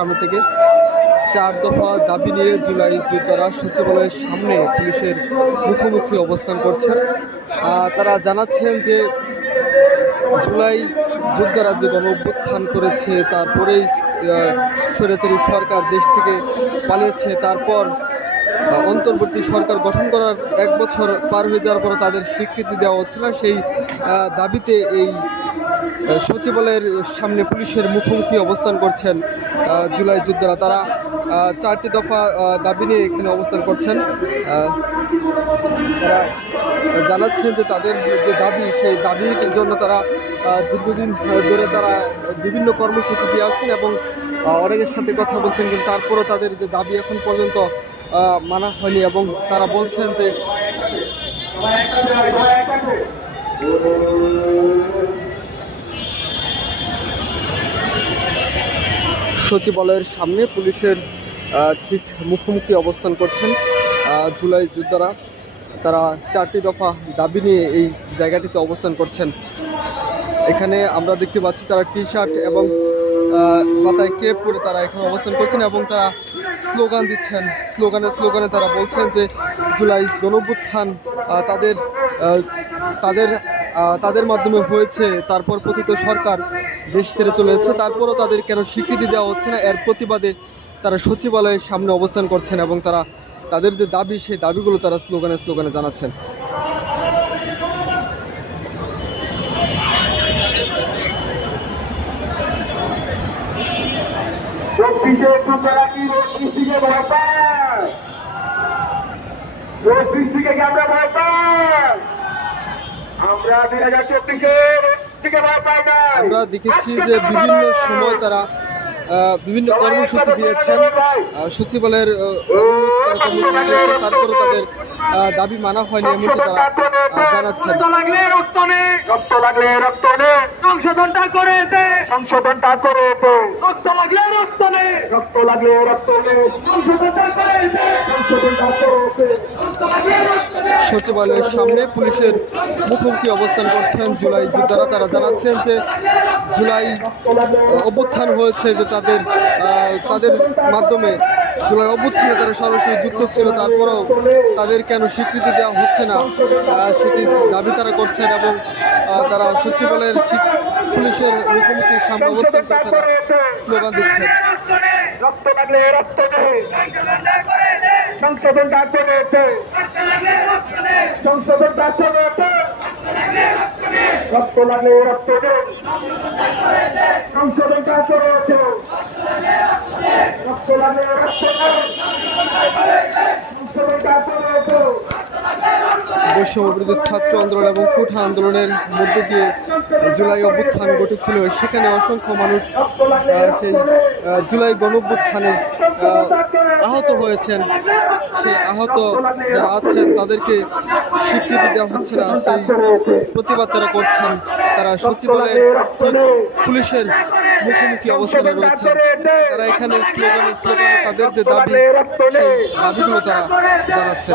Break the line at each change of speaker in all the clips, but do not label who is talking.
সামনে থেকে চার দফা দাবি নিয়ে জুলাই যোদ্ধারা সচিবালয়ের সামনে পুলিশের মুখোমুখি অবস্থান করছেন। তারা জানাচ্ছেন যে জুলাই যোদ্ধারা যে গণ করেছে, তারপরেই স্বৈরাচারী সরকার দেশ থেকে পালিয়েছে, তারপর অন্তর্বর্তী সরকার গঠন করার এক বছর পার হয়ে যাওয়ার পর তাদের স্বীকৃতি দেওয়া হচ্ছে না। সেই দাবিতে এই সচিবালয়ের সামনে পুলিশের মুখোমুখি অবস্থান করছেন জুলাই যোদ্ধারা। তারা চারটি দফা দাবি নিয়ে এখানে অবস্থান করছেন। তারা জানাচ্ছেন যে তাদের যে দাবি, সেই দাবির জন্য তারা দীর্ঘদিন ধরে তারা বিভিন্ন কর্মসূচি দিয়ে আসছেন এবং অনেকের সাথে কথা বলছেন, কিন্তু তারপরও তাদের যে দাবি এখন পর্যন্ত মানা হয়নি এবং তারা বলছেন যে সচিবালয়ের সামনে পুলিশের ঠিক মুখোমুখি অবস্থান করছেন। জুলাই যোদ্ধারা, তারা চারটি দফা দাবি নিয়ে এই জায়গাটিতে অবস্থান করছেন। এখানে আমরা দেখতে পাচ্ছি তারা টি শার্ট এবং মাথায় কেপ পরে তারা এখানে অবস্থান করছেন এবং তারা স্লোগান দিচ্ছেন। স্লোগানে স্লোগানে তারা বলছেন যে, জুলাই গণভ্যুত্থান তাদের তাদের তাদের মাধ্যমে হয়েছে, তারপর পতিত সরকার দেশ ছেড়ে চলে এসেছে, তারপরও তাদের কেন স্বীকৃতি দেওয়া হচ্ছে না, এর প্রতিবাদে তারা সচিবালয়ের সামনে অবস্থান করছেন এবং তারা তাদের যে দাবি, সেই দাবিগুলো তারা স্লোগানে স্লোগানে জানাচ্ছেন।
আমরা ভয় পাই?
আমরা দেখেছি যে বিভিন্ন সময় তারা আহ, বিভিন্ন কর্মসূচি দিয়েছেন। সচিবালয়ের তারপরে তাদের দাবি মানা হয়নি এমনকি তারা জানাচ্ছেন।
রক্ত লাগলে রক্ত রক্ত লাগলে রক্ত সংশোধনটা করে সংশোধনটা করে রক্ত লাগলে রক্ত রক্ত লাগলে রক্ত সংশোধনটা করে সংশোধনটা করে
সচিবালয়ের সামনে পুলিশের মুখোমুখি অবস্থান করছেন জুলাই যোদ্ধারা। তারা জানাচ্ছেন যে জুলাই অভ্যুত্থান হয়েছে যে তাদের আহ, তাদের মাধ্যমে জুলাই অভ্যুত্থানে তারা সরাসরি যুক্ত ছিল, তারপরেও তাদের কেন স্বীকৃতি দেওয়া হচ্ছে না? সেটি দাবি তারা করছেন এবং তারা সচিবালয়ের ঠিক পুলিশের মুখোমুখি সামনে অবস্থান করে তারা স্লোগান দিচ্ছেন
রক্ত লাগলে রক্ত দে রক্ত লাগলে রক্ত নে সংশোধনটা করে দে রক্ত লাগলে রক্ত
ছাত্র আন্দোলন এবং কুঠা আন্দোলনের মধ্য দিয়ে জুলাই অভ্যুত্থান ঘটেছিল। সেখানে অসংখ্য মানুষ সেই জুলাই গণঅভ্যুত্থানে আহ, আহত হয়েছেন। সেই আহত যারা আছেন তাদেরকে স্বীকৃতি দেওয়া হচ্ছে না। সেই প্রতিবাদ তারা করছেন। তারা সচিবালয়ের পুলিশের মুখোমুখি অবস্থানে রয়েছেন। তারা এখানে স্লোগানে স্লোগানে তাদের যে দাবি সেই দাবিগুলো তারা জানাচ্ছেন।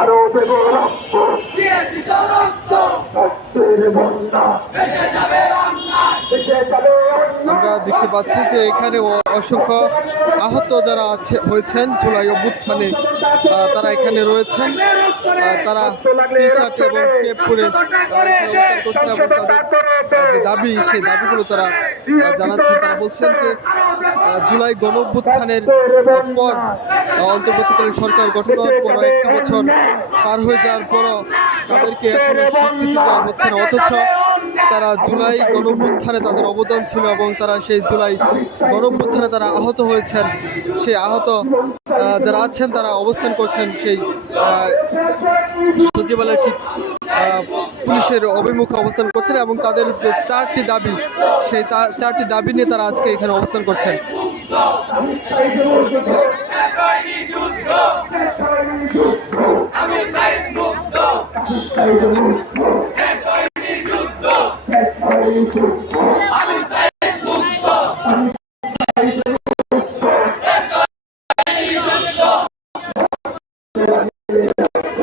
আরও দেব রক্ত। রক্তের বন্যা। দেশে যাবে অন্যায়।
আমরা দেখতে পাচ্ছি যে এখানে অসংখ্য আহত যারা আছে, হয়েছেন জুলাই অভ্যুত্থানে তারা এখানে রয়েছেন। তারা টি শার্ট এবং কেপ পরে অবস্থান করছেন এবং তাদের যে দাবি, সেই দাবিগুলো তারা জানাচ্ছেন। তারা বলছেন যে জুলাই গণ অভ্যুত্থানের পর অন্তর্বর্তীকালীন সরকার গঠন হওয়ার পর একটি বছর পার হয়ে যাওয়ার পরও তাদেরকে এখনও স্বীকৃতি দেওয়া হচ্ছে না। অথচ তারা জুলাই গণভ্যুত্থানে তাদের অবদান ছিল এবং তারা সেই জুলাই গণভ্যুত্থানে তারা আহত হয়েছেন। সেই আহত আহ, যারা আছেন তারা অবস্থান করছেন সেই সচিবালয়ের ঠিক পুলিশের অভিমুখে অবস্থান করছেন এবং তাদের যে চারটি দাবি সেই চারটি দাবি নিয়ে তারা আজকে এখানে অবস্থান করছেন।
আমি সাইদ মুক্ত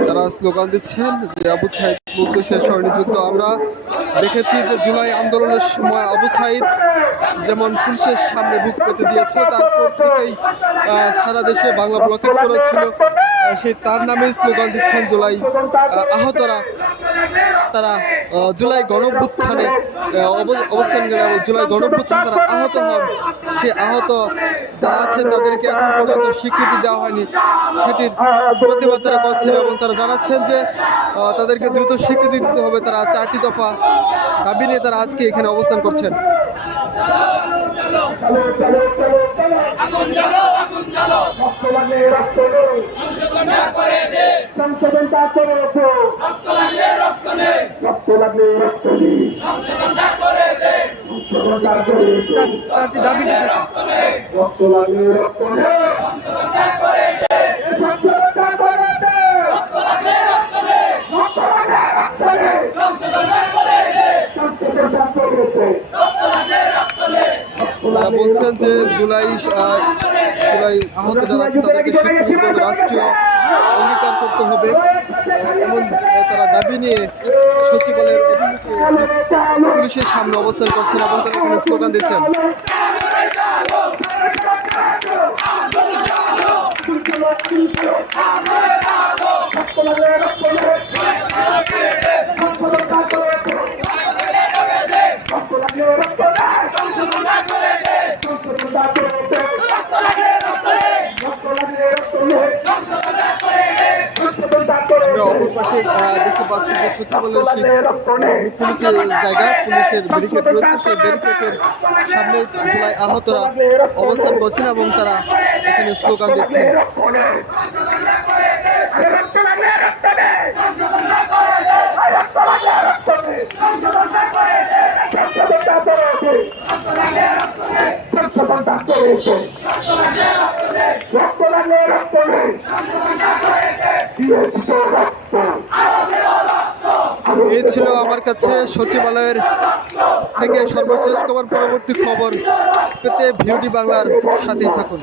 তারা স্লোগান দিচ্ছেন যে আবু সাইদ মুক্ত শেষ হয়নি। যুদ্ধ আমরা দেখেছি যে জুলাই আন্দোলনের সময় আবু সাইদ যেমন পুলিশের সামনে বুক পেতে দিয়েছিল, তারপর থেকেই সারা দেশে বাংলা ব্লকেট করেছিল। সেই তার নামেই স্লোগান দিচ্ছেন জুলাই আহতরা। তারা জুলাই গণভ্যুত্থানে অব- অবস্থান করে জুলাই গণভ্যুত্থান তারা আহত হন। সে আহত যারা আছেন তাদেরকে এখন পর্যন্ত স্বীকৃতি দেওয়া হয়নি। সেটির প্রতিবাদ তারা করছেন এবং তারা জানাচ্ছেন যে তাদেরকে দ্রুত স্বীকৃতি দিতে হবে। তারা চারটি দফা দাবি নিয়ে তারা আজকে এখানে অবস্থান করছেন।
রক্ত লাগে রক্ত নেই।
করে দে
সংশোধনটা
রক্ত লাগলে রক্ত
রক্ত লাগলে রক্ত নেই।
করে দে
সংশোধনটা করে দে
চারটি দাবি নিয়ে
রক্ত লাগলে রক্ত নেই।
সংশোধনটা করে দে
সংশোধনটা করে দে
রক্ত রক্ত নে
রক্ত রক্ত নেই।
সংশোধনটা করে দে
সংশোধনটা করে দে
রক্ত রক্ত নে
বলছেন যে জুলাই জুলাই আহত আছে তাদেরকে রাষ্ট্রীয় অঙ্গীকার করতে হবে। এমন তারা দাবি নিয়ে সচিবালয়ের পুলিশের সামনে অবস্থান করছেন এবং তারা এখানে স্লোগান দিচ্ছেন।
সংশোধনটা করে দে রক্ত লাগলে রক্ত নে সংশোধনটা করে দে
আমরা অপর পাশে আহ, যে সচিবালয়ের সেই মুখোমুখি জায়গা পুলিশের ব্যারিকেড রয়েছে সেই ব্যারিকেডের সামনে জুলাই আহতরা অবস্থান করছেন এবং তারা এখানে স্লোগান দিচ্ছেন
রক্ত লাগলে রক্ত নেই রক্ত
ছিল আমার কাছে সচিবালয়ের থেকে সর্বশেষ খবর। পরবর্তী খবর পেতে ভিউটি বাংলার সাথে থাকুন।